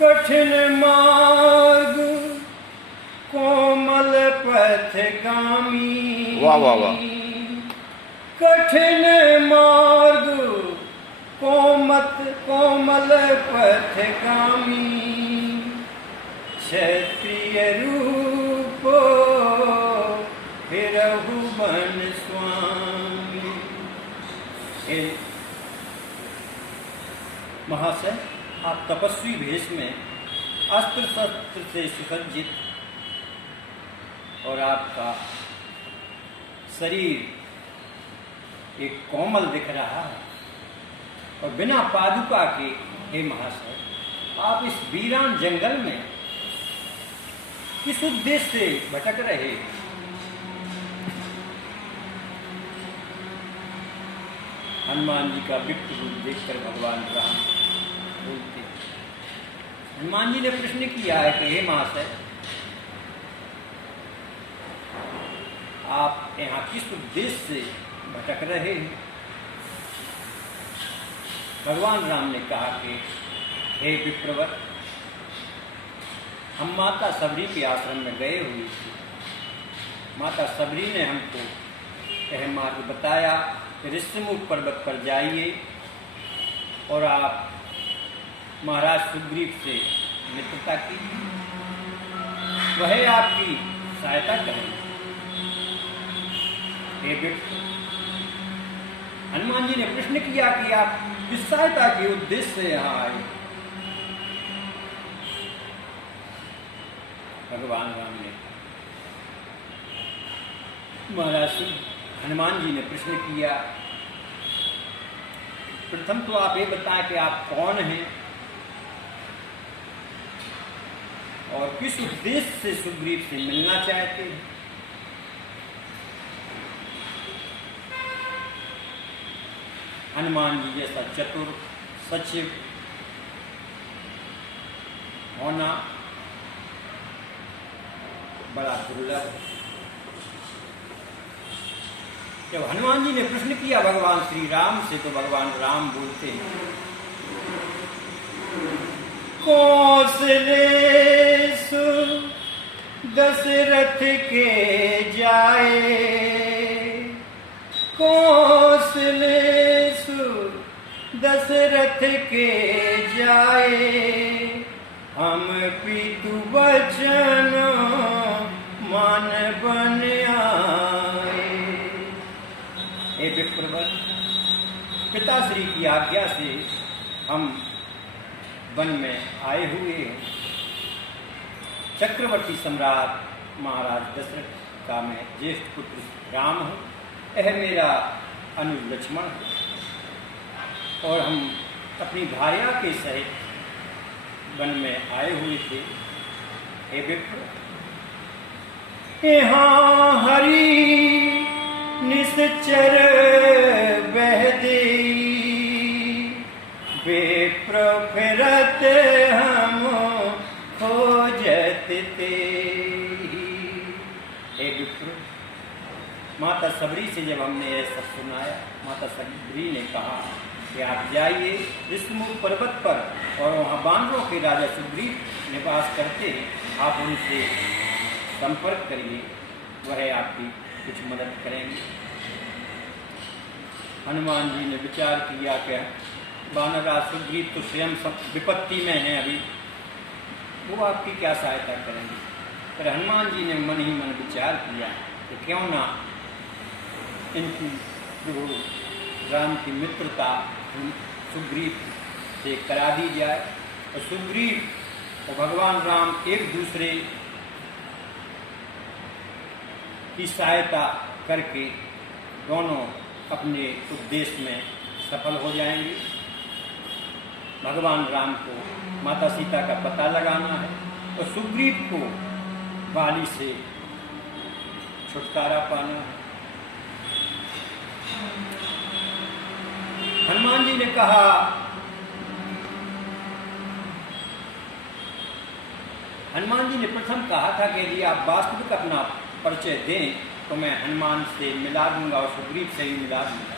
कठिन मार्ग कोमल पथगामी। वाह वाह वाह। कठिन मार्ग कोमल पथगामी। क्षत्रिय रूप फिरहु बन स्वामी। महाशय, आप तपस्वी भेष में अस्त्र शस्त्र से सुसज्जित और आपका शरीर एक कोमल दिख रहा है और बिना पादुका के, हे महाशय, आप इस वीरान जंगल में किस उद्देश्य से भटक रहे? हनुमान जी का विकट रूप देखकर भगवान राम बोलते, हनुमान जी ने प्रश्न किया है कि हे महाशय, आप यहाँ किस उद्देश्य से भटक रहे हैं? भगवान राम ने कहा कि हे विप्रवर, हम माता सबरी के आश्रम में गए हुए थे। माता सबरी ने हमको यह मार्ग बताया कि ऋषिमुख पर्वत पर जाइए और आप महाराज सुग्रीव से मित्रता कीजिए, वह आपकी सहायता करेंगे। हे विप्र, हनुमान जी ने प्रश्न किया कि आप किस सहायता के उद्देश्य से यहाँ आए? भगवान राम ने, महाराज हनुमान जी ने प्रश्न किया, प्रथम तो आप ये बताएं कि आप कौन हैं और किस उद्देश्य से सुग्रीव से मिलना चाहते हैं? हनुमान जी जैसा चतुर सचिव होना बड़ा दुर्लभ है। जब हनुमान जी ने प्रश्न किया भगवान श्री राम से, तो भगवान राम बोलते हैं, कौशलेषु दशरथ के जाए। कौशलेषु दशरथ के जाए। हम पितु वचन मान बन आए। हे विप्रवर, पिताश्री की आज्ञा से हम वन में आए हुए हैं। चक्रवर्ती सम्राट महाराज दशरथ का मैं ज्येष्ठ पुत्र राम हूँ। यह मेरा अनुज लक्ष्मण है और हम अपनी भार्या के सहित वन में आए हुए थे। हे विप्र, यहाँ हरि निश्चर बहदे। विप्र फिरत हम खोजत ते। हे विप्र, माता सबरी से जब हमने यह सब सुनाया, माता सबरी ने कहा कि आप जाइए ऋषिमुख पर्वत पर और वहाँ बानरों के राजा सुग्रीव निवास करते हैं, आप उनसे संपर्क करिए, वह आपकी कुछ मदद करेंगे। हनुमान जी ने विचार किया कि वानरराज सुग्रीव तो स्वयं विपत्ति में हैं अभी, वो आपकी क्या सहायता करेंगे? पर हनुमान जी ने मन ही मन विचार किया कि क्यों ना इनकी प्रभु राम की मित्रता सुग्रीव से करा दी जाए और सुग्रीव और भगवान राम एक दूसरे की सहायता करके दोनों अपने उद्देश्य में सफल हो जाएंगे। भगवान राम को माता सीता का पता लगाना है और सुग्रीव को वाली से छुटकारा पाना है। हनुमान जी ने कहा, हनुमान जी ने प्रथम कहा था कि यदि आप वास्तविक अपना परिचय दें तो मैं हनुमान से मिला दूंगा और सुग्रीव से ही मिला दूंगा।